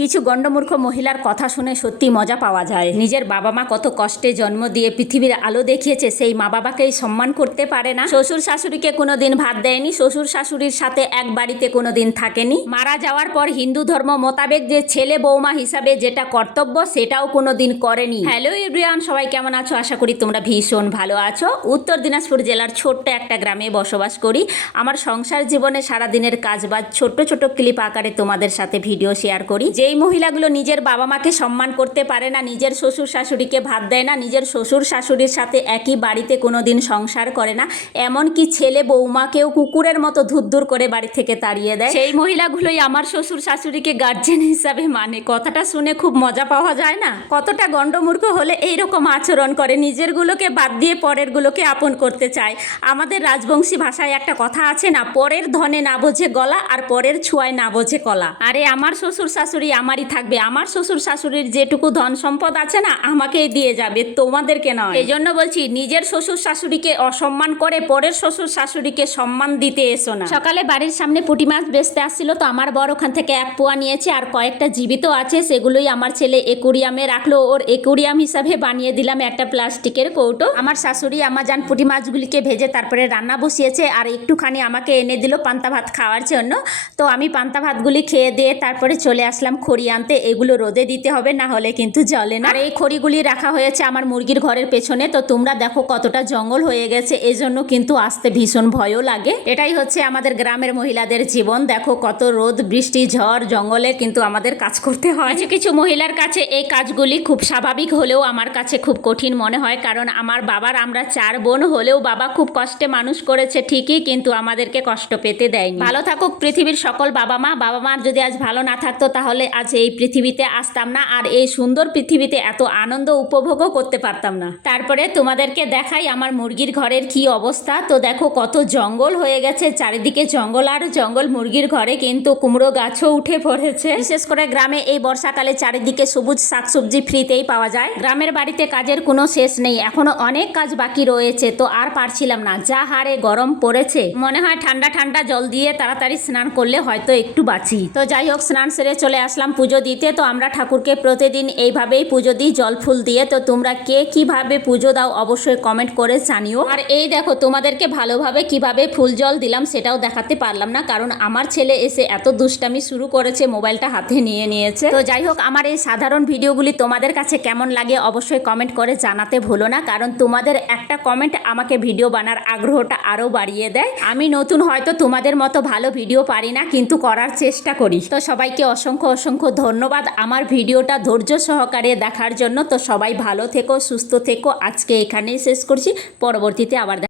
কিছু গণ্ডমূর্খ মহিলার কথা শুনে সত্যি মজা পাওয়া যায়। নিজের বাবা মা কত কষ্টে জন্ম দিয়ে পৃথিবীর আলো দেখিয়েছে, সেই মা বাবাকেই সম্মান করতে পারে না। শ্বশুর শাশুড়িকে কোনোদিন ভাত দেয়নি, শ্বশুর শাশুড়ির সাথে এক বাড়িতে কোনোদিন থাকেনি। মারা যাওয়ার পর হিন্দু ধর্ম মোতাবেক যে ছেলে বৌমা হিসাবে যেটা কর্তব্য সেটাও কোনোদিন করেনি। হ্যালো এভরিওয়ান, সবাই কেমন আছো? আশা করি তোমরা ভীষণ ভালো আছো। উত্তর দিনাজপুর জেলার ছোট্ট একটা গ্রামে বসবাস করি। আমার সংসার জীবনে সারাদিনের কাজবাজ ছোট্ট ছোট্ট ক্লিপ আকারে তোমাদের সাথে ভিডিও শেয়ার করি। যেই মহিলাগুলো নিজের বাবা মাকে সম্মান করতে পারে না, নিজের শ্বশুর শাশুড়িকে ভাত দেয় না, নিজের শ্বশুর শাশুড়ির সাথে একই বাড়িতে কোনোদিন সংসার করে না, এমনকি ছেলে বৌমাকেও কুকুরের মতো ধুরধুর করে বাড়ি থেকে তাড়িয়ে দেয়, সেই মহিলাগুলোই আমার শ্বশুর শাশুড়িকে গার্জেন হিসাবে মানে। কথাটা শুনে খুব মজা পাওয়া যায় না? কতটা গণ্ডমূর্খ হলে এইরকম আচরণ করে, নিজেরগুলোকে বাদ দিয়ে পরেরগুলোকে আপন করতে চায়। আমাদের রাজবংশী ভাষায় একটা কথা আছে না, পরের ধনে না বোঝে গলা আর পরের ছোঁয়ায় না বোঝে কলা। আরে আমার শ্বশুর শাশুড়ি আমারই থাকবে, আমার শ্বশুর শাশুড়ির যেটুকু ধন সম্পদ আছে না আমাকেই দিয়ে যাবে, তোমাদেরকে নয়। এই জন্য বলছি, নিজের শ্বশুর শাশুড়িকে অসম্মান করে পরের শ্বশুর শাশুড়িকে সম্মান দিতে এসো না। সকালে বাড়ির সামনে পুঁটি মাছ বেচতে আসছিল, তো আমার বর ওখান থেকে এক পোয়া নিয়েছে, আর কয়েকটা জীবিত আছে, সেগুলোই আমার ছেলে একুরিয়ামে রাখলো। ওর একুরিয়াম হিসাবে বানিয়ে দিলাম একটা প্লাস্টিকের কৌটো। আমার শাশুড়ি আমাজান পুঁটি মাছগুলিকে ভেজে তারপরে রান্না বসিয়েছে, আর একটুখানি আমাকে এনে দিল পান্তা ভাত খাওয়ার জন্য। তো আমি পান্তা ভাতগুলি খেয়ে দিয়ে তারপরে চলে আসলাম খড়ি আনতে। এগুলো রোদে দিতে হবে, না হলে কিন্তু জ্বলে না। আর এই খড়িগুলি রাখা হয়েছে আমার মুরগির ঘরের পেছনে। তো তোমরা দেখো কতটা জঙ্গল হয়ে গেছে, এজন্য কিন্তু আসতে ভীষণ ভয়ও লাগে। এটাই হচ্ছে আমাদের গ্রামের মহিলাদের জীবন। দেখো কত রোদ বৃষ্টি ঝড় জঙ্গলে কিন্তু আমাদের কাজ করতে হয়। কিছু কিছু মহিলার কাছে এই কাজগুলি খুব স্বাভাবিক হলেও আমার কাছে খুব কঠিন মনে হয়, কারণ আমার বাবার আমরা 4 বোন হলেও বাবা খুব কষ্টে মানুষ করেছে ঠিকই, কিন্তু আমাদেরকে কষ্ট পেতে দেয়নি। ভালো থাকুক পৃথিবীর সকল বাবা মা। বাবা মার যদি আজ ভালো না থাকতো তাহলে আজ এই পৃথিবীতে আসতাম না, আর এই সুন্দর পৃথিবীতে এত আনন্দ উপভোগও করতে পারতাম না। তারপরে তোমাদেরকে দেখাই আমার মুরগির ঘরের কি অবস্থা। তো দেখো কত জঙ্গল হয়ে গেছে, চারিদিকে জঙ্গল আর জঙ্গল। মুরগির ঘরে কিন্তু কুমড়ো গাছও উঠে পড়েছে। বিশেষ করে গ্রামে এই বর্ষাকালে চারিদিকে সবুজ শাকসবজি ফ্রিতেই পাওয়া যায়। গ্রামের বাড়িতে কাজের কোনো শেষ নেই, এখনো অনেক কাজ বাকি রয়েছে। তো আর পারছিলাম না, যা হারে গরম পড়েছে, মনে হয় ঠান্ডা ঠান্ডা জল দিয়ে তাড়াতাড়ি স্নান করলে হয়তো একটু বাঁচি। তো যাই হোক, স্নান সেরে চলে আসলাম পুজো দিতে। তো আমরা ঠাকুরকে প্রতিদিন এইভাবেই পুজো দিই, জল ফুল দিয়ে। তো তোমরা কে কিভাবে পুজো দাও অবশ্যই কমেন্ট করে জানিও। আর এই দেখো তোমাদেরকে ভালোভাবে কিভাবে ফুল জল দিলাম সেটাও দেখাতে পারলাম না, কারণ আমার ছেলে এসে এত দুষ্টামি শুরু করেছে, মোবাইলটা হাতে নিয়ে নিয়েছে। তো যাই হোক, আমার এই সাধারণ ভিডিওগুলি তোমাদের কাছে কেমন লাগে অবশ্যই কমেন্ট করে জানাতে ভুলো না, কারণ তোমাদের একটা কমেন্ট আমাকে ভিডিও বানার আগ্রহটা আরও বাড়িয়ে দেয়। আমি নতুন, হয়তো তোমাদের মতো ভালো ভিডিও পারি না, কিন্তু করার চেষ্টা করি। তো সবাইকে অসংখ্য অসংখ্য ধন্যবাদ আমার ভিডিওটা ধৈর্য সহকারে দেখার জন্য। তো সবাই ভালো থেকো, সুস্থ থেকো। আজকে এখানেই শেষ করছি, পরবর্তীতে আবার